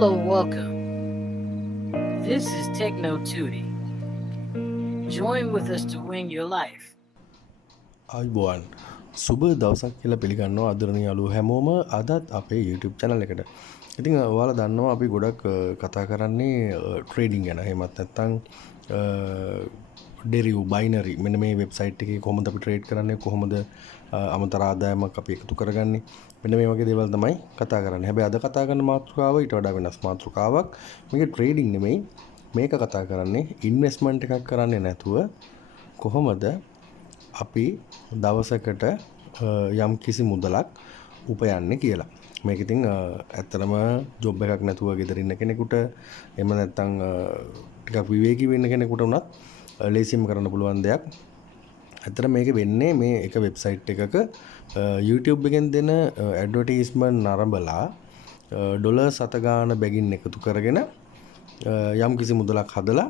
Hello, welcome. This is Techno Tuty. Join with us to win your life. අයිබෝවන් සුබ දවසක් කියලා පිළිගන්නවා අදරණීය යාළුවෝ හැමෝම අදත් අපේ YouTube channel එකට. ඉතින් ඔයාලා දන්නවා අපි ගොඩක් කතා කරන්නේ ට්‍රේඩින් ගැන. එහෙමත් නැත්නම් ඩෙරිව් බයිනරි මෙන්න මේ වෙබ්සයිට් එකේ කොහොමද අපි ට්‍රේඩ් කරන්නේ, කොහොමද අමතර ආදායමක් අපි එකතු කරගන්නේ. මෙන්න මේ වගේ දේවල් තමයි කතා කරන්නේ. හැබැයි අද කතා කරන මාතෘකාව ඊට වඩා වෙනස් මාතෘකාවක්. මේක ට්‍රේඩින් නෙමෙයි. මේක කතා කරන්නේ ඉන්වෙස්ට්මන්ට් එකක් කරන්නේ නැතුව කොහොමද අපි දවසකට යම් කිසි මුදලක් උපයන්නේ කියලා. මේක ඉතින් ඇත්තටම ජොබ් එකක් නැතුව ගෙදර ඉන්න කෙනෙකුට එහෙම නැත්නම් ටිකක් විවේකී වෙන්න කෙනෙකුට උනත් ලේසියෙන් කරන්න පුළුවන් දෙයක්. ඇත්තට මේක වෙන්නේ මේ එක වෙබ්සයිට් එකක YouTube එකෙන් දෙන ඇඩ්වර්ටයිස්මන්ට් නරඹලා ඩොලර් 7 ගාන බැගින් එකතු කරගෙන යම් කිසි මුදලක් හදලා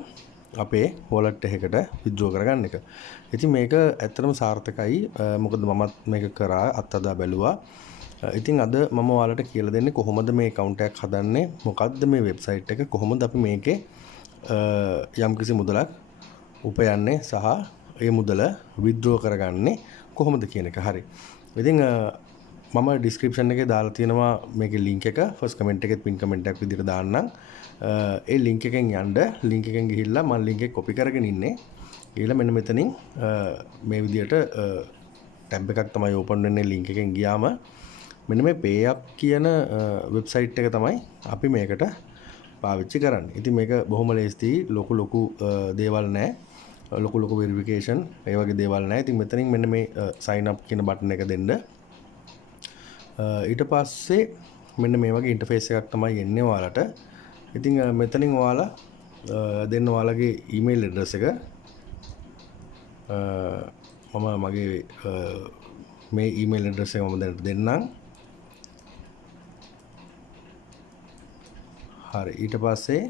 අපේ වොලට් එකකට විත්ඩ්‍රෝ කරගන්න එක. ඉතින් මේක ඇත්තටම සාර්ථකයි. මොකද මමත් මේක කරා අත්අදා බැලුවා. ඉතින් අද මම ඔයාලට කියලා දෙන්නේ කොහොමද මේ account එකක් හදන්නේ, මොකද්ද මේ වෙබ්සයිට් එක, කොහොමද අපි මේකේ යම්කිසි මුදලක් උපයන්නේ සහ ඒ මුදල විත්ඩ්‍රෝ කරගන්නේ කොහොමද කියන එක. හරි. ඉතින් මම ඩිස්ක්‍රිප්ෂන් එකේ දාලා තියෙනවා මේකේ link එක. ෆස්ට් කමෙන්ට් එකෙත් පින් කමෙන්ට් එකක් විදිහට දාන්නම්. ඒ link එකෙන් යන්න, link එකෙන් ගිහිල්ලා මම link එක copy කරගෙන ඉන්නේ. ඊළඟ මෙන්න මෙතනින් මේ විදිහට ටැබ් එකක් තමයි ඕපන් වෙන්නේ. link එකෙන් ගියාම මෙන්න මේ pay up කියන වෙබ්සයිට් එක තමයි අපි මේකට පාවිච්චි කරන්නේ. ඉතින් මේක බොහොම ලේසියි. ලොකු දේවල් නැහැ. ලොකු වෙරිෆිකේෂන් ඒ වගේ දේවල් නැහැ. ඉතින් මෙතනින් මෙන්න මේ sign up කියන බටන් එක දෙන්න. ඊට පස්සේ මෙන්න මේ වගේ ඉන්ටර්ෆේස් එකක් තමයි එන්නේ ඔයාලට. ඉතින් මෙතනින් ඔයාලා දෙන්න ඔයාලගේ ඊමේල් ඇඩ්‍රස් එක. මම මගේ මේ ඊමේල් ඇඩ්‍රස් එක මම දැන් දෙන්නම්. හරි. ඊට පස්සේ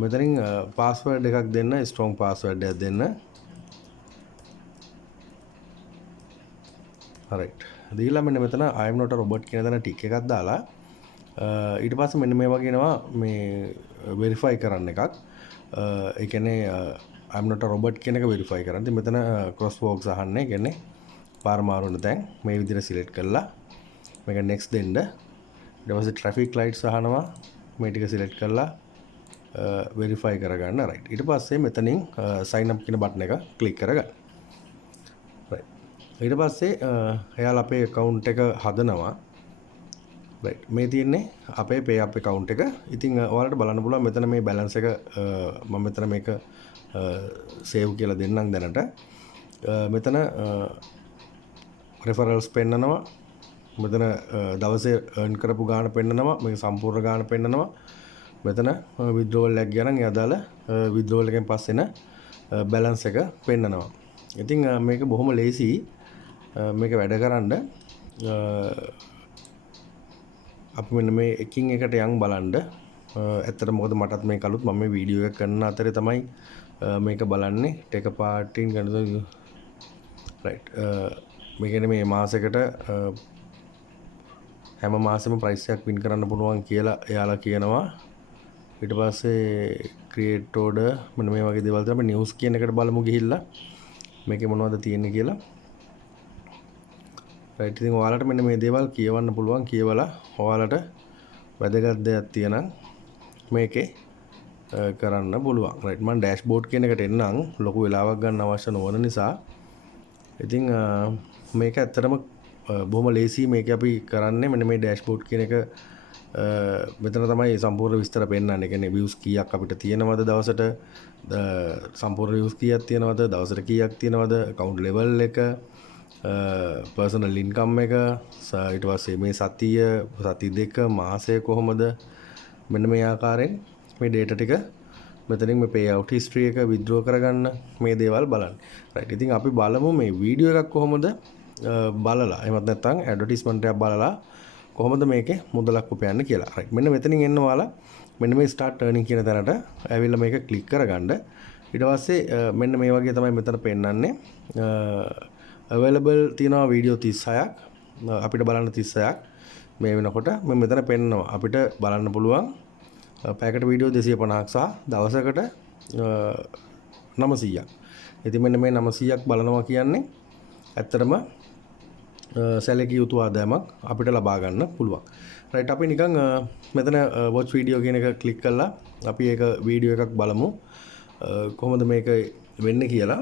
මෙතනින් පාස්වර්ඩ් එකක් දෙන්න, ස්ට්‍රොං පාස්වර්ඩ් එකක් දෙන්න. right. දීලා මෙන්න මෙතන I am not a robot කියන දන ටික් එකක් දාලා ඊට පස්සේ මෙන්න මේ වගේ එනවා මේ වෙරිෆයි කරන්න එකක්. ඒ කියන්නේ I am not a robot කියන එක වෙරිෆයි කරන්න. ඉතින් මෙතන ක්‍රොස් වෝක්ස් අහන්නේ. කියන්නේ පාර මාරු වෙන තැන් මේ විදිහට සිලෙක්ට් කරලා මේක next දෙන්න. ඊට පස්සේ traffic lights අහනවා. මේ ටික සිලෙක්ට් කරලා වෙරිෆයි කරගන්න. right. ඊට පස්සේ මෙතනින් sign up කියන බටන් එක ක්ලික් කරගන්න. right. ඊට පස්සේ එයාලා අපේ account එක හදනවා. right. මේ තියෙන්නේ අපේ pay up account එක. ඉතින් ඔයාලට බලන්න පුළුවන් මෙතන මේ balance එක මම මෙතන මේක save කියලා දෙන්නම් දැනට. මෙතන referrals පෙන්නනවා. මෙතන දවසේ earn කරපු ගාණ පෙන්නනවා. මේක සම්පූර්ණ ගාණ පෙන්නනවා. මෙතන withdrawal එකක් ගියා නම් ඒ අදාළ withdrawal එකෙන් පස්සේ එන balance එක පෙන්නනවා. ඉතින් මේක බොහොම ලේසියි. මේක වැඩ කරන්න අපි මෙන්න මේ එකින් එකට යන් බලන්න. ඇත්තට මොකද මටත් මේ කලුත් මම මේ වීඩියෝ එක කරන අතරේ තමයි මේක බලන්නේ. ටේක පාටින් ගන්න. right. මේ කියන්නේ මේ මාසෙකට හැම මාසෙම ප්‍රයිස් එකක් වින් කරන්න පුළුවන් කියලා එයාලා කියනවා. ඊට පස්සේ create order මෙන්න මේ වගේ දේවල් තමයි news කියන එකට බලමු ගිහිල්ලා. මේකේ මොනවද තියෙන්නේ කියලා. right. ඉතින් ඔයාලට මෙන්න මේ දේවල් කියවන්න පුළුවන්. කියවලා ඔයාලට වැදගත් දෙයක් තියෙනම් මේකේ කරන්න පුළුවන්. right. මම dashboard කියන එකට එන්නම්. ලොකු වෙලාවක් ගන්න අවශ්‍ය නොවන නිසා. ඉතින් මේක ඇත්තටම බොහොම ලේසි. මේක අපි කරන්නේ මෙන්න මේ dashboard කියන එක මෙතන තමයි සම්පූර්ණ විස්තර පෙන්නන්නේ. ඒ කියන්නේ views කීයක් අපිට තියෙනවද දවසට, සම්පූර්ණ views කීයක් තියෙනවද, දවසට කීයක් තියෙනවද, account level එක, personal income එක, ඊට පස්සේ මේ සති දෙක මාසය කොහොමද, මෙන්න මේ ආකාරයෙන් මේ data ටික මෙතනින් මේ pay out history එක withdraw කරගන්න මේ දේවල් බලන්න. right. ඉතින් අපි බලමු මේ වීඩියෝ එකක් කොහොමද බලලා, එහෙමත් නැත්නම් ඇඩ්වර්ටයිස්මන්ට් එකක් බලලා කොහොමද මේකේ මුදලක් උපයන්නේ කියලා. right. මෙන්න මෙතනින් එන්න ඔයාලා මෙන්න මේ start earning කියන තැනට ඇවිල්ලා මේක ක්ලික් කරගන්න. ඊට පස්සේ මෙන්න මේ වගේ තමයි මෙතන පෙන්නන්නේ. available තියෙනවා වීඩියෝ 36ක්. අපිට බලන්න 36ක්. මේ වෙනකොට මම මෙතන පෙන්නනවා අපිට බලන්න පුළුවන් පැයකට වීඩියෝ 250ක් සහ දවසකට 900ක්. ඉතින් මෙන්න මේ 900ක් බලනවා කියන්නේ ඇත්තටම සැලකිය යුතු ආදායමක් අපිට ලබා ගන්න පුළුවන්. රයිට් අපි නිකන් මෙතන watch video කියන එක ක්ලික් කරලා අපි ඒක වීඩියෝ එකක් බලමු කොහොමද මේක වෙන්නේ කියලා.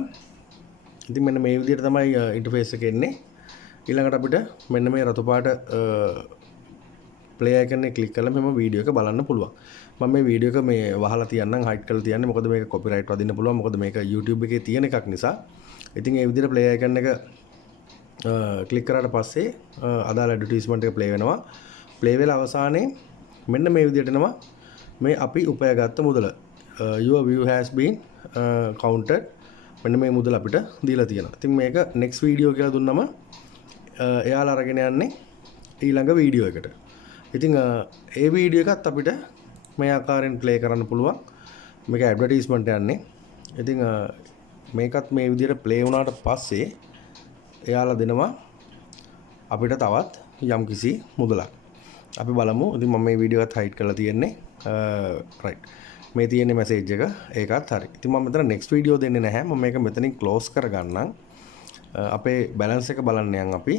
ඉතින් මෙන්න මේ විදිහට තමයි ඉන්ටර්ෆේස් එක එන්නේ. ඊළඟට අපිට මෙන්න මේ රතු පාට ප්ලේ අයිකන් එක ක්ලික් කරලා මෙම වීඩියෝ එක බලන්න පුළුවන්. මම මේ වීඩියෝ එක මේ වහලා තියන්නම් හයිඩ් කරලා තියන්නේ මොකද මේක කොපිරයිට් වදින්න පුළුවන් මොකද මේක YouTube එකේ තියෙන එකක් නිසා. ඉතින් ඒ විදිහට ප්ලේ අයිකන් එක ක්ලික් කරාට පස්සේ අදාළ ඇඩ්වර්ටයිස්මන්ට් එක ප්ලේ වෙනවා. ප්ලේ වෙලා අවසානයේ මෙන්න මේ විදිහට එනවා මේ අපි උපයාගත්ත මුදල. Your view has been counted. මෙන්න මේ මුදල අපිට දීලා තියෙනවා. ඉතින් මේක next video කියලා දුන්නම එයාලා අරගෙන යන්නේ ඊළඟ වීඩියෝ එකට. ඉතින් ඒ වීඩියෝ එකත් අපිට මේ ආකාරයෙන් ප්ලේ කරන්න පුළුවන්. මේක ඇඩ්වර්ටයිස්මන්ට් යන්නේ. ඉතින් මේකත් මේ විදිහට ප්ලේ වුණාට පස්සේ එයාලා දෙනවා අපිට තවත් යම්කිසි මුදලක්. අපි බලමු. ඉතින් මම මේ වීඩියෝ එකත් හයිඩ් කරලා තියෙන්නේ. රයිට්. මේ තියෙන්නේ මැසේජ් එක. ඒකත් හරි. ඉතින් මම මෙතන next video දෙන්නේ නැහැ. මම මේක මෙතනින් close කරගන්නම්. අපේ balance එක බලන්න යන් අපි.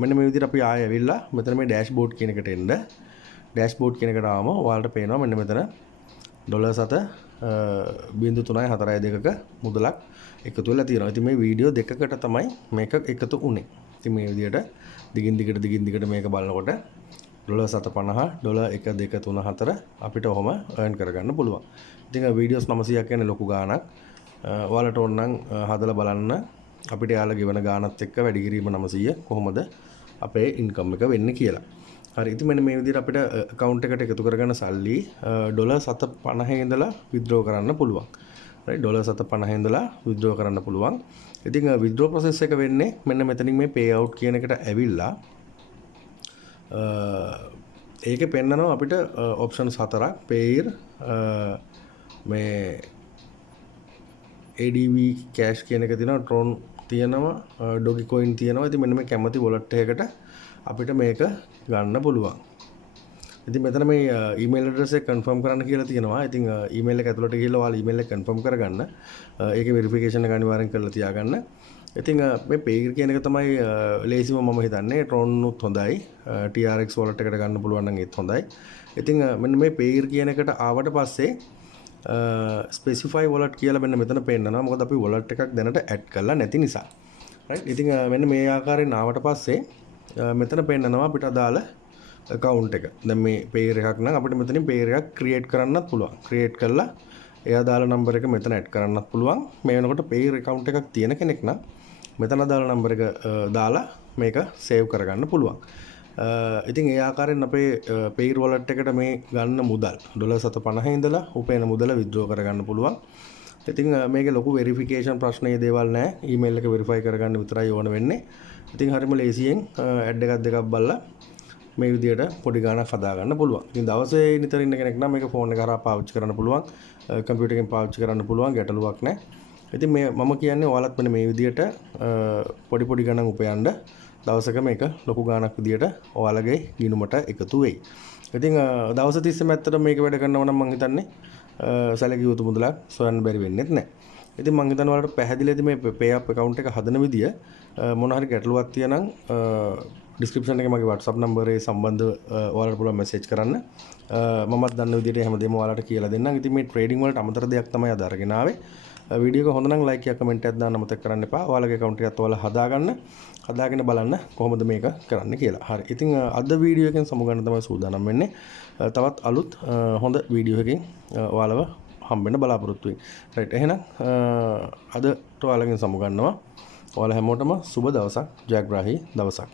මෙන්න මේ විදිහට අපි ආයෙ ඇවිල්ලා මෙතන මේ dashboard කියන එකට එන්න. dashboard කියන එකට ආවම ඔයාලට පේනවා මෙන්න මෙතන $7.0.342ක මුදලක් එකතු වෙලා තියෙනවා. ඉතින් මේ වීඩියෝ දෙකකට තමයි මේක එකතු වුනේ. ඉතින් මේ විදිහට දිගින් දිගට මේක බලනකොට $7.50 අපිට ඔහොම earn කරගන්න පුළුවන්. ඉතින් වීඩියෝස් 900ක් කියන්නේ ලොකු ගාණක්. ඔයාලට ඕන නම් හදලා බලන්න අපිට යාලා ගෙවන ගාණත් එක්ක වැඩි කිරීම 900 කොහොමද අපේ ඉන්කම් එක වෙන්නේ කියලා. හරි. ඉතින් මෙන්න මේ විදිහට අපිට account එකට එකතු කරගන්න සල්ලි $7.50 ඉඳලා withdraw කරන්න පුළුවන්. right $7.50 ඉඳලා withdraw කරන්න පුළුවන්. ඉතින් withdraw process එක වෙන්නේ මෙන්න මෙතනින් මේ pay out කියන එකට ඇවිල්ලා ඒකේ පෙන්නනවා අපිට options 4ක් payer මේ ADV cash කියන එක තියෙනවා Tron තියෙනවා Dogecoin තියෙනවා. ඉතින් මෙන්න මේ කැමති wallet එකකට අපිට මේක ගන්න පුළුවන්. ඉතින් මෙතන මේ email address එක confirm කරන්න කියලා තියෙනවා. ඉතින් email එක ඇතුළට ගිහලා ඔයාලා email එක confirm කරගන්න. ඒකේ verification එක අනිවාර්යෙන් කරලා තියාගන්න. ඉතින් මේ payer කියන එක තමයි ලේසිම මම හිතන්නේ. Tron උත් හොඳයි. TRX wallet එකට ගන්න පුළුවන් නම් ඒත් හොඳයි. ඉතින් මෙන්න මේ payer කියන එකට ආවට පස්සේ specify wallet කියලා මෙන්න මෙතන පෙන්නනවා. මොකද අපි wallet එකක් දැනට add කරලා නැති නිසා. right ඉතින් මෙන්න මේ ආකාරයෙන් ආවට පස්සේ මෙතන පෙන්නනවා අපිට අදාළ account එක. දැන් මේ payer එකක් නම් අපිට මෙතනින් payer එකක් create කරන්නත් පුළුවන්. create කරලා ඒ අදාළ number එක මෙතන add කරන්නත් පුළුවන්. මේ වෙනකොට payer account එකක් තියෙන කෙනෙක් නම් මෙතන අදාළ number එක දාලා මේක save කරගන්න පුළුවන්. ඉතින් ඒ ආකාරයෙන් අපේ payer wallet එකට මේ ගන්න මුදල් $7.50 ඉඳලා උපයන මුදල withdraw කරගන්න පුළුවන්. ඉතින් මේකේ ලොකු verification ප්‍රශ්නේ දේවල් නැහැ. email එක verify කරගන්න විතරයි ඕන වෙන්නේ. ඉතින් හරිම ලේසියෙන් ad එකක් දෙකක් බලලා මේ විදියට පොඩි ගාණක් හදා ගන්න පුළුවන්. ඉතින් දවසේ නිතර ඉන්න කෙනෙක් නම් මේක ෆෝන් එක කරා පාවිච්චි කරන්න පුළුවන්. කම්පියුටර් එකෙන් පාවිච්චි කරන්න පුළුවන්. ගැටලුවක් නැහැ. ඉතින් මේ මම කියන්නේ ඔයාලත් මෙන්න මේ විදියට පොඩි ගණන් උපයන්න දවසක මේක ලොකු ගාණක් විදියට ඔයාලගේ ගිණුමට එකතු වෙයි. ඉතින් දවස් 30ම ඇත්තට මේක වැඩ කරනවා නම් මම හිතන්නේ සැලකිය යුතු මුදලක් සොයන්න බැරි වෙන්නේ නැහැ. ඉතින් මම හිතනවා ඔයාලට පැහැදිලිද මේ pay up account එක හදන විදිය. මොන හරි ගැටලුවක් තියෙනම් description එකේ මගේ WhatsApp number එකේ සම්බන්ධව ඔයාලට පුළුවන් message කරන්න. මමත් දන්න විදියට හැමදේම ඔයාලට කියලා දෙන්නම්. ඉතින් මේ trading වලට අමතර දෙයක් තමයි අද අරගෙන ආවේ. වීඩියෝ එක හොඳ නම් like එකක් comment එකක් දාන්න අමතක කරන්න එපා. ඔයාලගේ account එකත් ඔයාලා හදාගෙන බලන්න කොහොමද මේක කරන්න කියලා. හරි. ඉතින් අද වීඩියෝ එකෙන් සමුගන්න තමයි සූදානම් වෙන්නේ. තවත් අලුත් හොඳ වීඩියෝ එකකින් ඔයාලව හම්බෙන්න බලාපොරොත්තු වෙයි. right එහෙනම් අදට ඔයාලගෙන් සමුගන්නවා. ඔයාලා හැමෝටම සුබ දවසක්, ජයග්‍රාහී දවසක්.